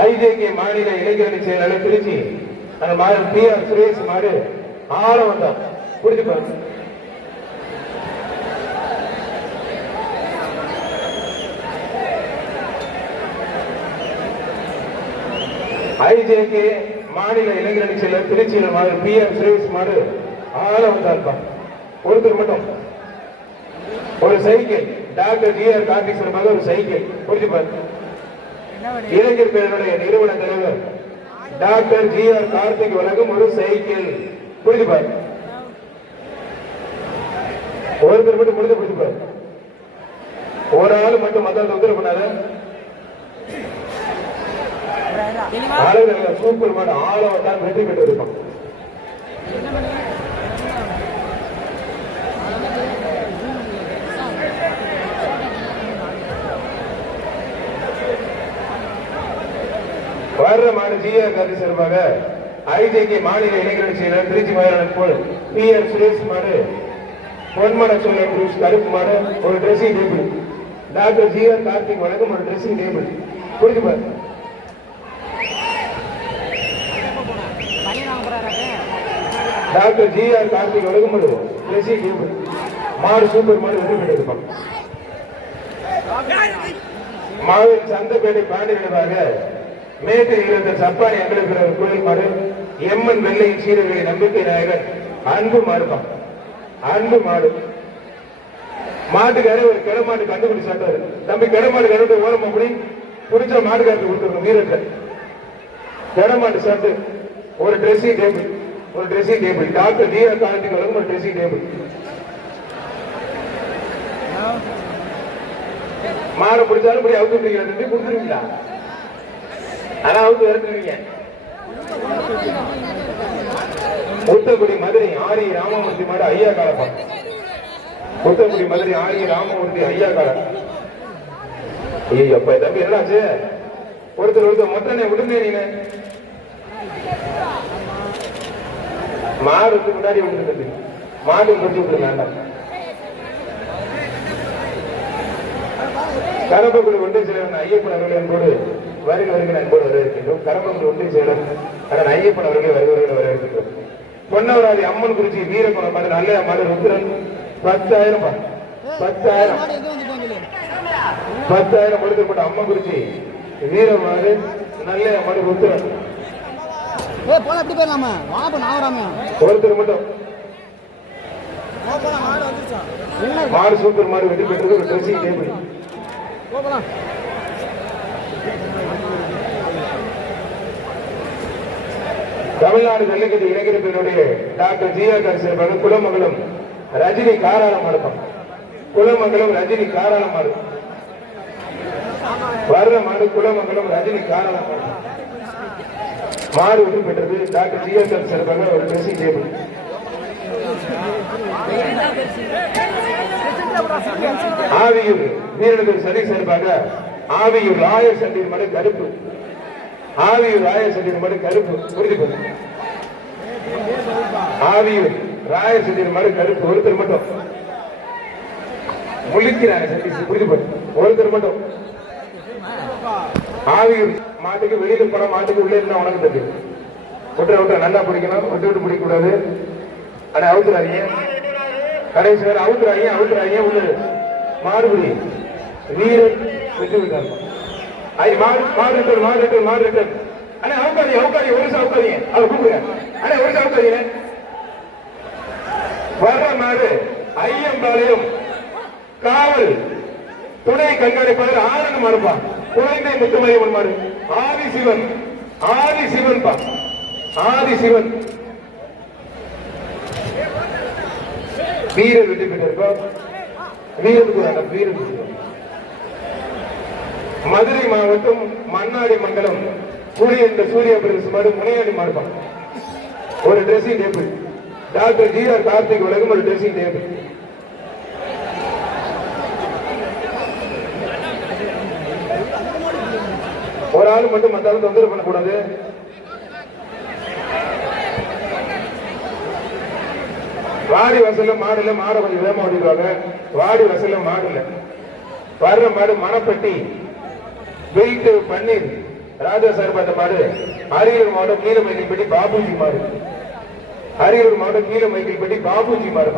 IJK மாநில இளைஞரணி செயலாளர் திருச்சி அந்த மாடு பி ஆர் சுரேஷ் மாடு ஆழம் வந்தான் புரிஞ்சு பாருங்க. ஐஜேகே மாநில இளைஞரணி செயலர் திருச்சியில் மாடு பி ஆர் சுரேஷ் மாடு ஆள வந்தாருப்பான் ஒருத்தர் மட்டும். ஒரு cycle. Doctor G R Karthik சார்பாக ஒரு சைக்கிள். புரிஞ்சு பாருங்க. இளைஞர் பேருடைய நிறுவன தலைவர் டாக்டர் ஜி ஆர் கார்த்திக் வழங்கும் ஒரு சைக்கிள். புரிஞ்சு பாரு. ஒருத்தர் மட்டும் முடிஞ்சு புரிஞ்சு பாரு. ஒரு ஆள் மட்டும் மத்த உத்தரவு பண்ணாத. சூப்பர் மாடு ஆழம் தான் வெற்றி பெற்று வர்ற மாடு ஜிஏ கல்வி சார்பாக ஐஜேகே மாநில இளைஞரணி செயலர் Trichy Paul P R Suresh மாடு பொன்மன சோழ குரூஸ் கருப்பு மாடு ஒரு dressing table doctor G R Karthik வழங்கும் ஒரு ட்ரெஸ்ஸிங் டேபிள் புரிஞ்சு பாருங்க டாக்டர் ஜி ஆர் கார்த்திக் வழங்கும் ஒரு ட்ரெஸ்ஸிங் டேபிள் மாடு சூப்பர் மாடு வெற்றி பெற்றிருப்பாங்க மாவில் சந்தப்பேட்டை பாண்டி மேட்டையில் இருந்த சப்பானி அங்கலுக்கிற கோயில்மாறு எம்மன் வெள்ளையின் சீரர்களை நம்பிக்கை நாயகர் அன்பு மாடுப்பான் அன்பு மாடு. மாட்டுக்காரே ஒரு கிடமாடு கண்டுபிடி கண்டுபிடிச்சாட்டாரு தம்பி கிட மாடு கண்டு ஓரம் அப்படி புடிச்ச மாட்டுக்காரத்து கொடுத்துருக்கோம். வீரர்கள் கிடமாட்டு சாப்பிட்டு ஒரு ட்ரெஸ்ஸிங் டேபிள் ஒரு ட்ரெஸ்ஸிங் டேபிள் டாக்டர் ஜிஆ காலத்துக்கு வழங்கும் ஒரு ட்ரெஸ்ஸிங் டேபிள் மாடு பிடிச்சாலும் இப்படி அவுத்து பிடிக்கிறது கொடுத்துருவீங்களா? ஆனா அவுத்து இறக்குறீங்க. முத்தக்குடி மதுரை ஆரி ராமமூர்த்தி மாடு ஐயா காலப்பா. முத்தக்குடி மதுரை ஆரி ராமமூர்த்தி ஐயா காலம். ஐயோ அப்ப தம்பி என்னாச்சு? ஒருத்தர் ஒருத்தர் மொத்தனை விடுங்க நீங்க மாடு முன்னாடி விட்டுருக்குது மாடு முடிச்சு விட்டுருங்க கரம்பக்குடி ஒன்றிய செயலர் ஐயப்பன் அவர்கள் என்போடு வருக வருகிற அன்போடு வரவேற்கின்றோம். கரம்பக்குடி ஒன்றிய செயலர் அண்ணன் ஐயப்பன் அவர்களை வருக வருகிற வரவேற்கின்றோம். பொன்னவராதி அம்மன் குறிச்சி வீரகுணம் மாடு நல்ல மாடு ருத்ரன். பத்தாயிரம். பத்தாயிரம். பத்தாயிரம் கொடுக்கப்பட்ட அம்மன் குறிச்சி வீரமாடு நல்ல மாடு ருத்ரன். ஒருத்தர் மட்டும். மாடு சூப்பர் மாடு வெட்டி பெற்றது ஒரு ட்ரெஸ்ஸிங் டேபிள் போகலாம். தமிழ்நாடு ஜல்லிக்கட்டு இணைக்கிறப்பினுடைய டாக்டர் ஜி ஆர் கரிசர் குலமங்கலம் ரஜினி காராளம் அடுப்பம் குலமங்கலம் ரஜினி காராளம் மாடு வர்ற மாடு குலமங்கலம் ரஜினி காராளம் மாடு மாடு வெற்றி பெற்றது டாக்டர் ஜி ஆர் கரிசர் ஒரு ட்ரெஸ்ஸிங் டேபிள் ஆவியும் வீரர்கள் சரி சார்பாக ஆவியும் ராயர் சண்டின் மடு கருப்பு. ஆவியூர் ராய சண்டின் மடு கருப்பு. புரிஞ்சு போகுது ஆவியூர் ராய சண்டின் மடு கருப்பு. ஒருத்தர் மட்டும். முழிக்கிறாங்க சட்டி புரிஞ்சு போகுது ஒருத்தர் மட்டும். ஆவியூர் மாட்டுக்கு வெளியில போன மாட்டுக்கு உள்ளே இருந்தா உனக்கு தெரியும். விட்டுற விட்டுற நல்லா பிடிக்கணும். விட்டு விட்டு பிடிக்க கூடாது ஆனா அவுத்துறாதீங்க. கடைசி வேற அவுத்துறாங்க அவுத்துறாங்க உள்ள மாறுபடி வீரன் விட்டு விட்டாங்க ஐ மாடு மாடு ரிட்டர் மாடு ரிட்டர் மாடு ரிட்டர் அண்ணா அவுக்காதீங்க அவுக்காதீங்க ஒரு நிமிஷம் அவுக்காதீங்க. அதை கூப்பிடுங்க. அண்ணா ஒரு நிமிஷம் அவுக்காதீங்க. வர்ற மாடு ஐயம்பாளையம் காவல் துணை கண்காணிப்பாளர் ஆனந்த் மாறுப்பா குழந்தை முத்துமையம்மன் மாடு. ஆதி சிவன் ஆதி சிவன் பா ஆதி வீர வீரர் மதுரை மாவட்டம் மன்னாடி மண்டலம் சூரிய சூரிய பிரதேசம் மாடு முனையாடி மாடுப்பான் ஒரு dressing table doctor G R Karthik உலகம் ஒரு ட்ரெஸ்ஸிங் டேபிள் ஒரு ஆள் மட்டும் மத்தாலும் தொந்தரவு பண்ணக்கூடாது. வாடி வசல்ல மாடு மாட கொஞ்சம் வேகமா ஓடிடுவாங்க வாடி வசல்ல மாடு வர்ற மாடு மணப்பட்டி. வெயிட் பன்னீர். ராஜா சார் பார்த்த மாடு. அரியலூர் மாவட்டம் கீழமைக்கல்பட்டி பாபுஜி மாடு. அரியலூர் மாவட்டம் கீழமைக்கல்பட்டி பாபுஜி மாடு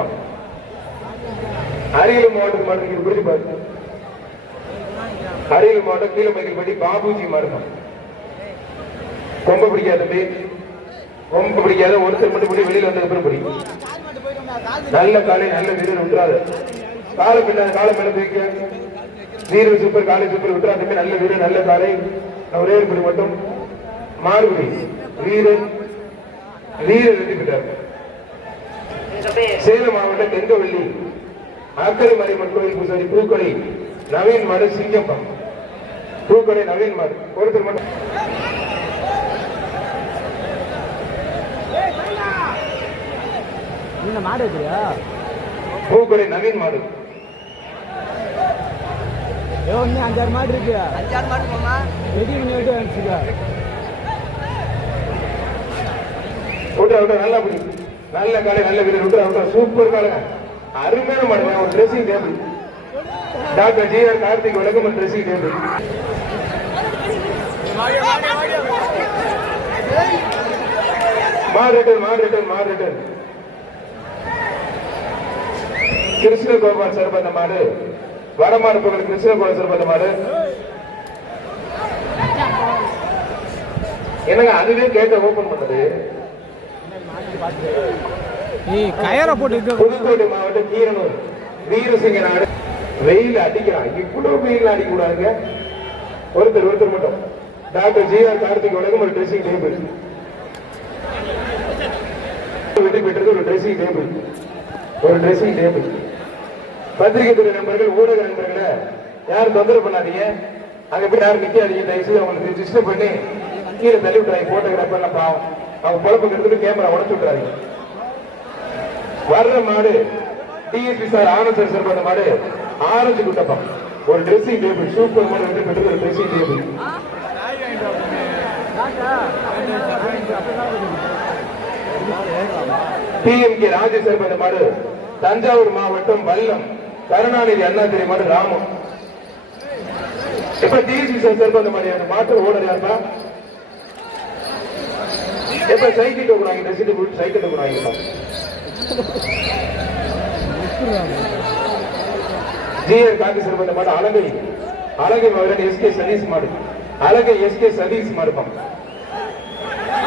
அரியலூர் மாவட்டத்து மாடு நீங்க பிடிச்சு பாருங்க. அரியலூர் மாவட்டம் கீழமைக்கல்பட்டி பாபுஜி மாடு தான். கொம்ப பிடிக்காத தம்பி கொம்ப பிடிக்காத ஒருத்தர் மட்டும் பிடி வெளியில வந்ததுக்கு அப்புறம் பிடிக்கும். நல்ல காலை நல்ல வீரர் விட்டுறாரு காலம் பின்னாடி காலம் மேல தூக்க வீரர் சூப்பர் காலை சூப்பர் விட்டுறா தம்பி நல்ல வீரர் நல்ல காலை. ஒரே ஒரு மட்டும். மாறுபடி வீரர் வீரர் வெற்றி விட்டார் சேலம் மாவட்டம் தெங்கவள்ளி ஆக்கரை மறைமன் கோயில் பூசாரி பூக்கொடை நவீன் மாடு சிங்கப்பம். பூக்கொடை நவீன் மாடு. ஒருத்தர் மட்டும். இந்த மாடு வச்சிருக்கியா பூக்கொடை நவீன் மாடு ஏதோ இன்னும் அஞ்சாறு மாடு இருக்கு அஞ்சாறு மாடு போமா ரெடி பண்ணி விட்டு அனுப்பிச்சுக்க விட்டு விட்டு நல்லா பிடி நல்ல காலை நல்ல வீரர் விட்டு விட்டு சூப்பர் காலைங்க அருமையான மாடுங்க ஒரு dressing table doctor G R Karthik வழக்கம் ஒரு dressing table moderator moderator moderator Krishna Gopal sir பண்ண மாடு வடமாடு பக்கம் கிருஷ்ண கோபால் சார் பண்ண மாடு. என்னங்க அதுவே கேட்ட ஓபன் பண்ணது. புதுக்கோட்டை மாவட்டம் கீரனூர். வீரசிங்க நாடு. வெயில் அடிக்கிறான். இவ்வளவு வெயில் அடிக்கூடாதுங்க ஒருத்தர் ஒருத்தர் மட்டும். டாக்டர் ஜி ஆர் கார்த்திக் வழங்கும் ஒரு ட்ரெஸ்ஸிங் டேபிள் வெற்றி பெற்றது ஒரு ட்ரெஸ்ஸிங் டேபிள் ஒரு ட்ரெஸ்ஸிங் டேபிள் பத்திரிகை துறை நண்பர்கள் ஊடக நண்பர்களை யாரும் தொந்தரவு பண்ணாதீங்க. அங்க போய் யாரும் நிக்காதீங்க. தயவுசெய்து அவங்களுக்கு டிஸ்டர்ப் பண்ணி கீழே தள்ளி விட்டுறாங்க போட்டோகிராஃபர் எல்லாம் பாவம் அவங்க குழப்பம் எடுத்துட்டு கேமரா உடச்சு விட்டுறாங்க வர்ற மாடு DSP sir Anand sir sir பண்ண மாடு ஆரஞ்சு குட்டப்பம் ஒரு ட்ரெஸ்ஸிங் டேபிள் சூப்பர் மாடு வந்து பெற்றது ஒரு dressing table DMK Rajesh sir பண்ண மாடு தஞ்சாவூர் மாவட்டம் வல்லம். கருணாநிதி அண்ணா தெரியுமா ராமம் இப்ப டிசி சார் அந்த மாதிரியான மாற்று அந்த ஓனர் யாருப்பா? எப்ப cycle token dress cycle token G R Gandhi சிறப்பட்ட அழகை. அலங்கை அலங்கை மகன் எஸ்கே சதீஷ் மாடு. அலங்கை எஸ்கே சதீஷ் மாடுப்பான்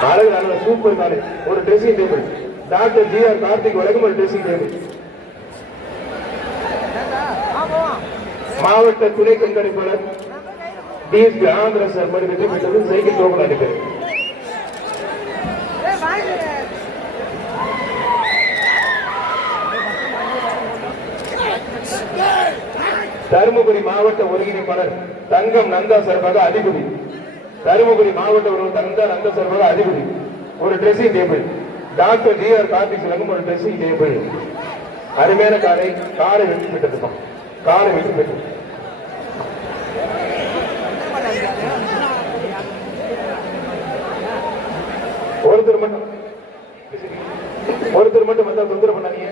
அழகு நல்ல சூப்பர் நாடு ஒரு dressing table doctor G R Karthik வழக்கம் ஒரு ட்ரெஸ்ஸிங் டேபிள் மாவட்ட துணை கண்காணிப்பாளர் டிஎஸ்பி ஆந்திர சார் மாதிரி வெற்றி பெற்றது சைக்கிள் தோகன் தருமபுரி மாவட்ட ஒருங்கிணைப்பாளர் தங்கம் நந்தா சார்பாக அதிபதி. தருமபுரி மாவட்ட ஒரு தங்கா நந்தா சார்பாக அதிபதி. ஒரு dressing table doctor G R Karthik வழங்கும் ஒரு ட்ரெஸ்ஸிங் டேபிள் அருமையான காரை காரை வெற்றி பெற்றிருக்கோம் காரை வெற்றி பெற்று ஒருத்தர் மட்டும். ஒருத்தர் மட்டும் வந்தா தொந்தரவு பண்ணாதீங்க.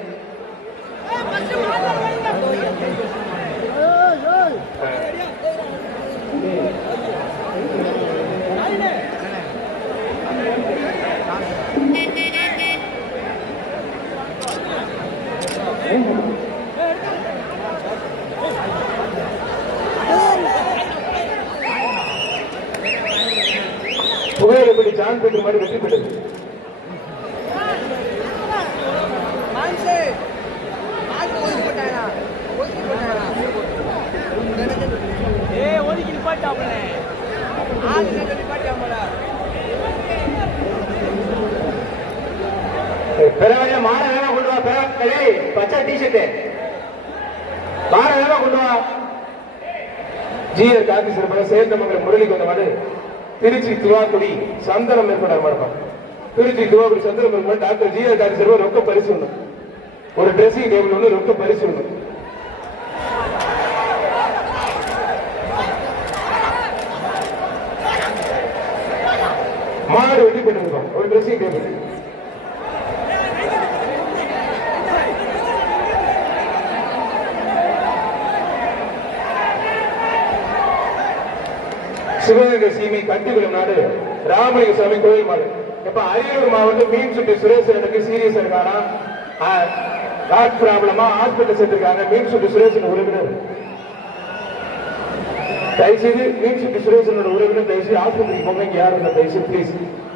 புகையிலப்படி ஜான் பீட்டர் மாதிரி வெற்றி பெற்றது. மான்சே மாடு வேகமா கொண்டு வா பெறவழி பச்சை டிஷர்ட் மாற வேகமா கொண்டு வா. ஜிஆர் காந்தி சிறப்பாக சேர்ந்தமங்கலம் முரளி கொண்ட மாடு. திருச்சி துவாக்குடி சந்தனம் ஏற்பட திருச்சி துவாக்குடி சந்தனம் ஏற்பட டாக்டர் ஜிஆர் காந்தி சிறப்பாக ரொக்க பரிசு ஒன்று ஒரு ட்ரெஸ்ஸிங் டேபிள் ஒன்று ரொக்க பரிசு ஒன்று மாடு வெட்டி பண்ணிருக்கோம் ஒரு ட்ரெஸ்ஸிங் டேபிள் சிவகங்கை சீமை கட்டிவிடும் நாடு. ராமலிங்க சுவாமி கோயில் மாடு இப்ப அரியலூர் மாவட்டம் மீன் சுட்டி சுரேஷ் எனக்கு சீரியஸ் இருக்கானா? ஹார்ட் ப்ராப்ளமா ஹாஸ்பிட்டல் சேர்த்திருக்காங்க மீன் சுட்டி சுரேஷன் உறவினர். தயவுசெய்து மீன் சுட்டி சுரேஷனோட உறவினர் தயவுசெய்து ஆஸ்பத்திரிக்கு போங்க. இங்க யாரும் இல்லை தயவுசெய்து ப்ளீஸ்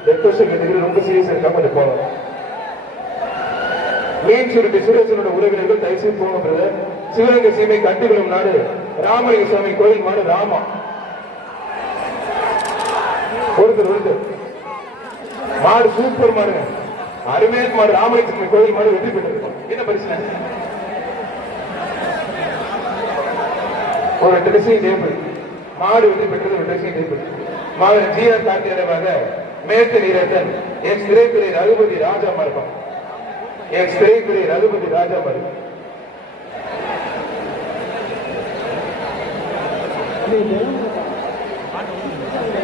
ரெக்வஸ்ட் கேட்டுக்கிட்டு ரொம்ப சீரியஸ் இருக்கா? கொஞ்சம் போகலாம் மீன் சுருட்டி சுரேசனோட உறவினர்கள் தயவுசெய்து போங்க பிரதர் சிவகங்கை சீமை கட்டிக்குளம் நாடு. ராமலிங்க சுவாமி கோயில் மாடு ராமா. ஒருத்தர் ஒருத்தர் மாடு சூப்பர் மாடுங்க. அருமையான மாடு. ராமலிங்க கோயில் மாடு வெற்றி பெற்றிருக்கோம். என்ன பிரச்சனை ஒரு ட்ரெஸ்ஸிங் டேபிள் மாடு வெற்றி பெற்றது ஒரு ட்ரெஸ்ஸிங் டேபிள் மகன் ஜிஆர் கார்த்தி அடைவாக மேற்கு நீரத்தன் என் திரைத்துறை ரகுபதி ராஜா மரபம். என் திரைத்துறை ரகுபதி ராஜா மரபம்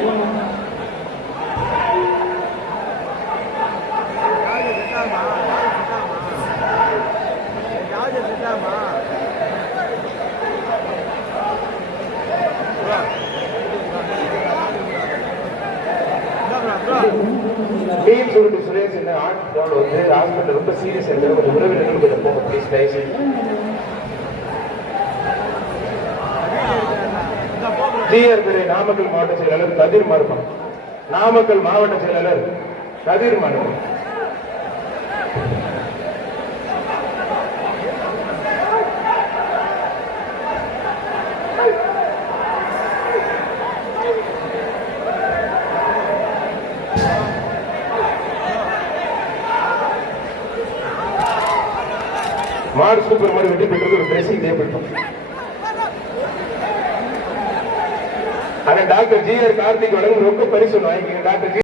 யாரு மீன் சுருட்டு சுரேஷ் என்ன ஆட் வந்து ஹாஸ்பிட்டல் ரொம்ப சீரியஸ் இருக்கு கொஞ்சம் உறவினர்கள் கொஞ்சம் போங்க ப்ளீஸ் தயவுசெய்து ஜிஆர் நாமக்கல் மாவட்ட செயலாளர் கதிர் மருமன் நாமக்கல் மாவட்ட செயலாளர் கதிர் மருமன் மாடு சூப்பர் மாடு வெற்றி பெற்றது ஒரு ட்ரெஸ்ஸிங் தேவைப்பட்டோம் ஆனா டாக்டர் ஜி ஆர் கார்த்திக் வழங்கும் ரொம்ப பரிசு வாங்கிக்கிறேன் டாக்டர் ஜி